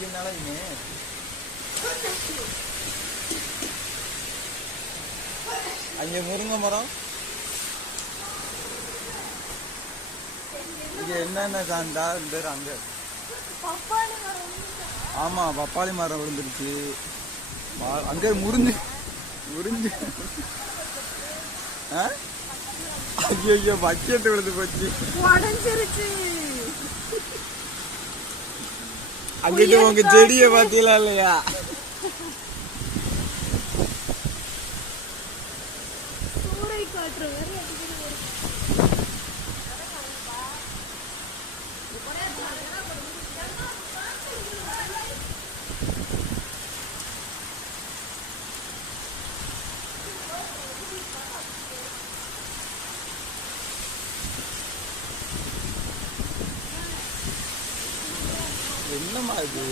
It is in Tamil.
அடிக்கிறதுனால அங்க முருங்கை மரம் இங்க என்னென்ன காண்டா பேர் அங்க. ஆமா பப்பாளி மரம் விழுந்துருச்சு. அங்க முறிஞ்சு முறிஞ்சு ஐயோ பக்கெட் விழுந்து போச்சு. அங்கிட்டு உங்க செடிய பாத்தீங்களா இல்லையா? என்னமா இது?